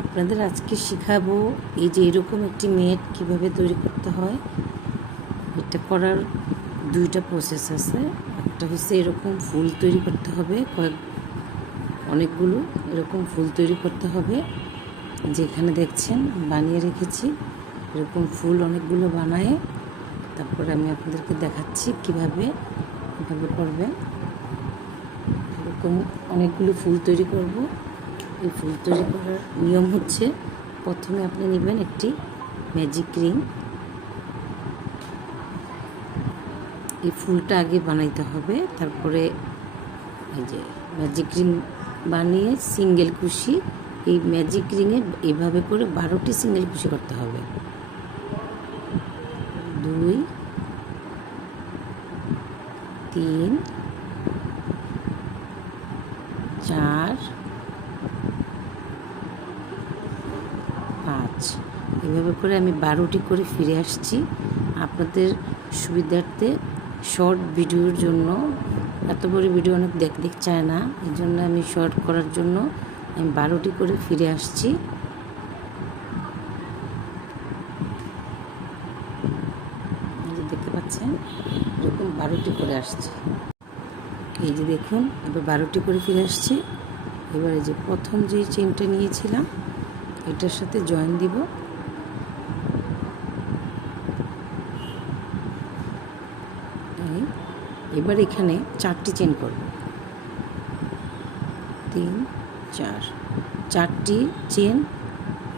আপনাদের আজকে শেখাবো এই যে এরকম একটি মেট কিভাবে তৈরি করতে হয়। এটা করার দুইটা প্রসেস আছে। একটা হচ্ছে এরকম ফুল তৈরি করতে হবে, অনেকগুলো এরকম ফুল তৈরি করতে হবে। যেখানে দেখছেন বানিয়ে রেখেছি এরকম ফুল অনেকগুলো বানায়ে তারপরে আমি আপনাদেরকে দেখাচ্ছি কিভাবে করবেন। এরকম অনেকগুলো ফুল তৈরি করব। এই ফুল তৈরি করার নিয়ম হচ্ছে প্রথমে আপনি নেবেন একটি ম্যাজিক রিং। এই ফুলটা আগে বানাইতে হবে, তারপরে এই যে ম্যাজিক রিং বানিয়ে সিঙ্গেল কুশি এই ম্যাজিক রিংয়ে এইভাবে করে 12টি সিঙ্গেল কুশি করতে হবে। 2 3 4 5 এভাবে করে আমি 12টি করে ফিরে আসছি। আপনাদের সুবিধার্থে শর্ট ভিডিওর জন্য, এত বড় ভিডিও অনেক দেখতে চায় না, এই জন্য আমি শর্ট করার জন্য আমি 12টি করে ফিরে আসছি। দেখতে পাচ্ছেন এরকম 12টি করে আসছে। এই যে দেখুন এবার 12টি করে ফিরে আসছি। এবারে যে প্রথম যে চেনটা নিয়েছিলাম এটার সাথে জয়েন দিব। এবার এখানে 4টি চেন করব, 3 4 4টি চেন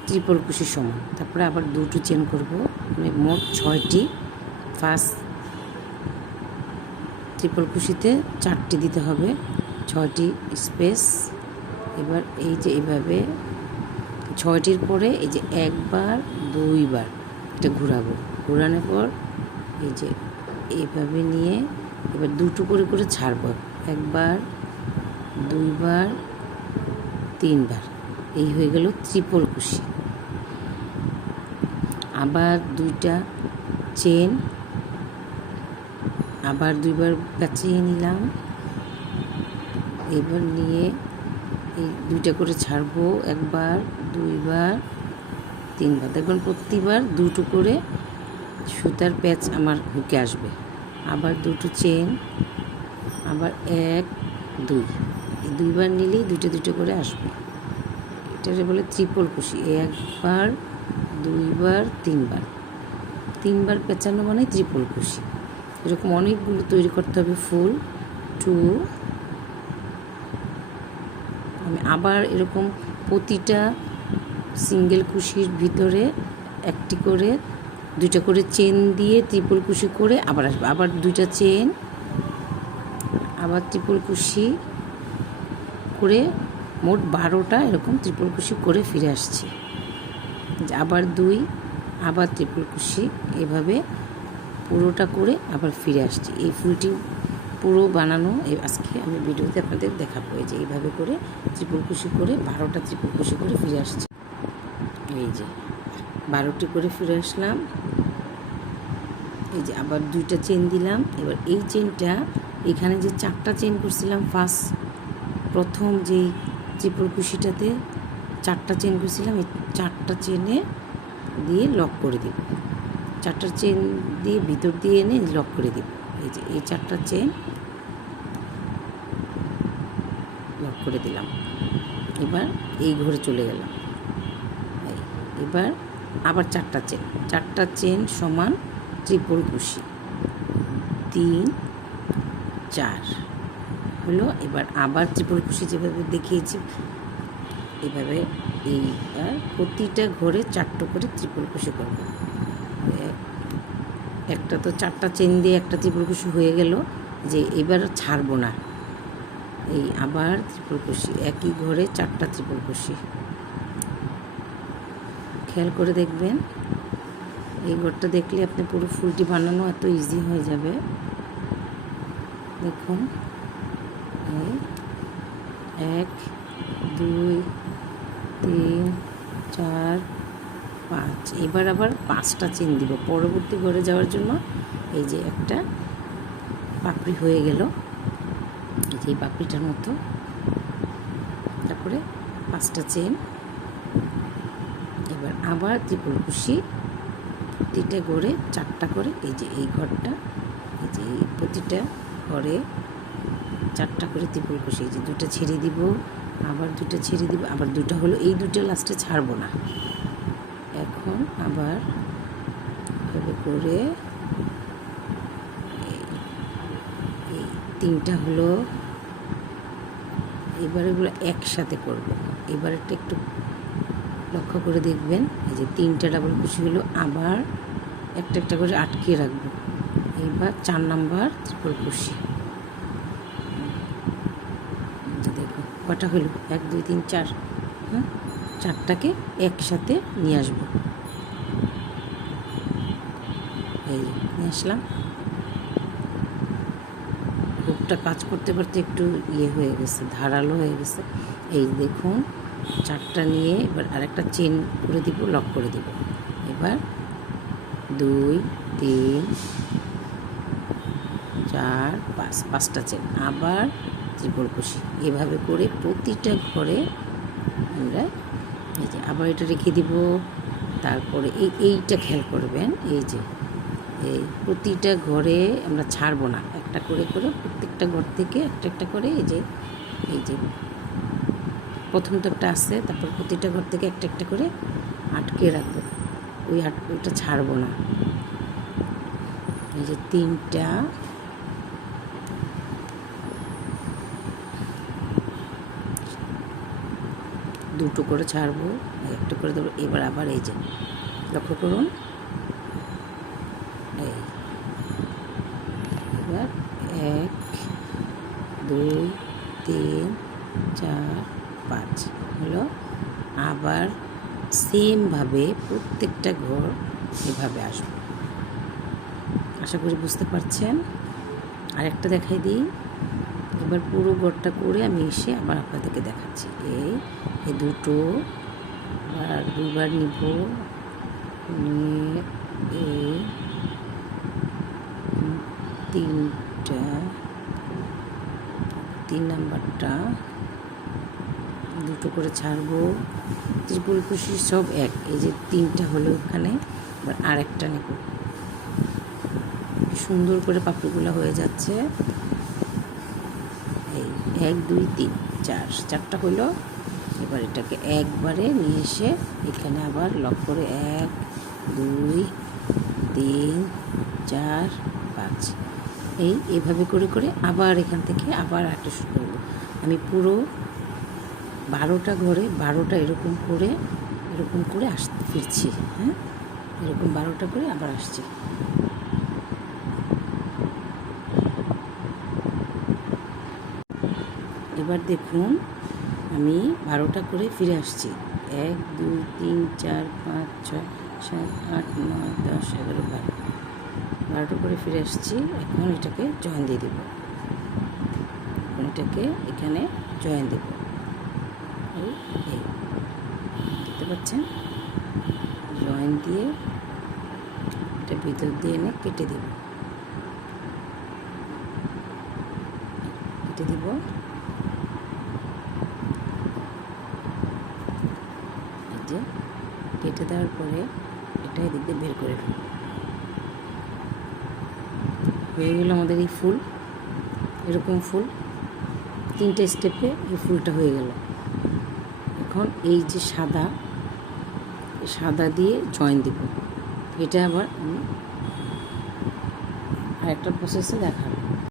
ট্রিপল কুশির সমান। তারপরে আবার 2টি চেন করব, মানে মোট 6টি। ফার্স্ট ট্রিপল কুশিতে 4টি দিতে হবে, 6টি স্পেস। এবার এই যে এইভাবে 6টির পরে এই যে একবার 2বার এটা ঘোরাবো। ঘোরানোর পর এই যে এইভাবে নিয়ে এবার 2টো করে করে ছাড়বো, একবার 2বার 3বার। এই হয়ে গেল ট্রিপল কুশি। আবার 2টা চেন, আবার 2বার পেঁচিয়ে নিলাম। এবার নিয়ে এই 2টা করে ছাড়বো, একবার 2বার 3বার। দেখবেন প্রতিবার 2টো করে সুতার প্যাচ আমার হুকে আসবে। আবার 2টো চেন, আবার 1 2, এই 2বার নিলেই 2টো করে আসবে। এটাকে বলে ট্রিপল কুশি। একবার 2বার 3বার, 3বার পেঁচানো মানে ট্রিপল কুশি। এরকম অনেকগুলো তৈরি করতে হবে ফুল। 2 আমি আবার এরকম প্রতিটা সিঙ্গেল কুশির ভিতরে একটি করে 2টা করে চেন দিয়ে ট্রিপল কুশি করে আবার আসবে। আবার 2টা চেন, আবার ট্রিপল কুশি করে মোট 12টা এরকম ট্রিপল কুশি করে ফিরে আসছি। আবার 2, আবার ট্রিপল কুশি, এভাবে পুরোটা করে আবার ফিরে আসছি। এই ফুলটি পুরো বানানো আজকে আমি ভিডিওতে আপনাদের দেখাবো। এই যে এইভাবে করে ট্রিপল কুশি করে 12টা ট্রিপল কুশি করে ফিরে আসছি। এই যে 12টি করে ফিরে আসলাম। এই যে আবার 2টা চেন দিলাম। এবার এই চেনটা এখানে যে 4টা চেন করছিলাম প্রথম যেই ট্রিপল কুশিটাতে 4টা চেন করছিলাম, এই 4টা চেনে দিয়ে লক করে দিব। 4টা চেন দিয়ে ভিতর দিয়ে এনে লক করে দিব। এই যে এই 4টা চেন লক করে দিলাম। এবার এই ঘরে চলে গেলাম। এবার আবার 4টা চেন সমান ট্রিপল কুশি, 3 4 হলো। এবার আবার ট্রিপল কুশি যেভাবে দেখিয়েছি এভাবে এইবার প্রতিটা ঘরে 4টো করে ট্রিপল কুশি করব। একটা তো 4টা চেন দিয়ে একটা ট্রিপল কুশি হয়ে গেল, যে এবার ছাড়বো না। এই আবার ট্রিপল কুশি, একই ঘরে 4টা ট্রিপল কুশি। খেয়াল করে দেখবেন, এই ঘরটা দেখলে আপনি পুরো ফুলটি বানানো এত ইজি হয়ে যাবে। দেখুন 1 2 3 4 5। এবার আবার 5টা চেন দিব পরবর্তী ঘরে যাওয়ার জন্য। এই যে একটা পাপড়ি হয়ে গেল, এই যে এই পাপড়িটার মতো। তারপরে 5টা চেন, এবার আবার ত্রিপল কুশি প্রতিটা ঘরে 4টা করে, এই যে এই ঘরটা, এই যে এই প্রতিটা ঘরে 4টা করে ত্রিপল কুশি, এই যে 2টা ছেড়ে দিব, আবার 2টা ছেড়ে দিব, আবার 2টা হলো, এই 2টা লাস্টে ছাড়বো না। এখন আবার এভাবে করে এই 3টা হলো। এবার এগুলো একসাথে করব। এবারেরটা একটু লক্ষ্য করে দেখবেন, এই যে 3টা ডাবল কুশি হলো, আবার একটা একটা করে আটকে রাখবো। এইবার 4 নাম্বার ত্রিপল কুশি, দেখো কটা হলো, 1 2 3 4, হ্যাঁ 4টাকে একসাথে নিয়ে আসবো। এই যে নিয়ে আসলাম। হুকটা কাজ করতে করতে একটু হয়ে গেছে, ধারালো হয়ে গেছে। এই দেখুন 4টা নিয়ে এবার আরেকটা চেন করে দিব, লক করে দিব। এবার 2 3 4 5, 5টা চেন, আবার ত্রিপল কুশি। এভাবে করে প্রতিটা ঘরে আমরা এই যে আবার এটা রেখে দিব। তারপরে এইটা খেয়াল করবেন, এই যে এই প্রতিটা ঘরে আমরা ছাড়বো না, একটা করে করে প্রত্যেকটা ঘর থেকে একটা একটা করে এই যে প্রথম তো একটা আছে, তারপর প্রতিটা ঘর থেকে একটা একটা করে আটকে রাখবো, ওইটা ছাড়বো না। এই যে 3টা, দুটো করে ছাড়বো, একটা করে দেবো। এবার আবার এই যে লক্ষ্য করুন, এবার 1 2 3 4 5 হলো। আবার সেমভাবে প্রত্যেকটা ঘর এভাবে আসবে। আশা করি বুঝতে পারছেন। আরেকটা দেখাই দিই। এবার পুরো ঘরটা করে আমি এসে আবার আপনাদেরকে দেখাচ্ছি। এই দুটো আর 2বার নিব, নিয়ে এই 3টা, 3 নাম্বারটা 2টো করে ছাড়বো। ত্রিপল কুশি সব এক, এই যে 3টা হলো এখানে। এবার আরেকটা নেব, সুন্দর করে পাপড়িগুলো হয়ে যাচ্ছে। এই 1 2 3 4, 4টা হলো। এবার এটাকে একবারে নিয়ে এসে এখানে আবার লক করে 1 2 3 4 5, এইভাবে করে করে আবার এখান থেকে আবার একটা শুরু করবো। আমি পুরো 12টা ঘরে 12টা এরকম করে ফিরছি, হ্যাঁ এরকম 12টা করে আবার আসছি। এবার দেখুন আমি 12টা করে ফিরে আসছি। 1 2 3 4 5 6 7 8 9 10 11 12, 12টা করে ফিরে আসছি। এখন এটাকে জয়েন দিয়ে দেব, এটাকে এখানে জয়েন দেব। এই দেখতে পাচ্ছেন, জয়েন দিয়ে এটা ভিতর দিয়ে এনে কেটে দেব, কেটে দিব। এই যে কেটে দেওয়ার পরে এটা এদিক দিয়ে বের করে ফেলব। হয়ে গেল আমাদের এই ফুল, এরকম ফুল 3টে স্টেপে এই ফুলটা হয়ে গেল। এখন এই যে সাদা দিয়ে জয়েন দিব। এটা আবার আমি আরেকটা প্রসেসে দেখাবো।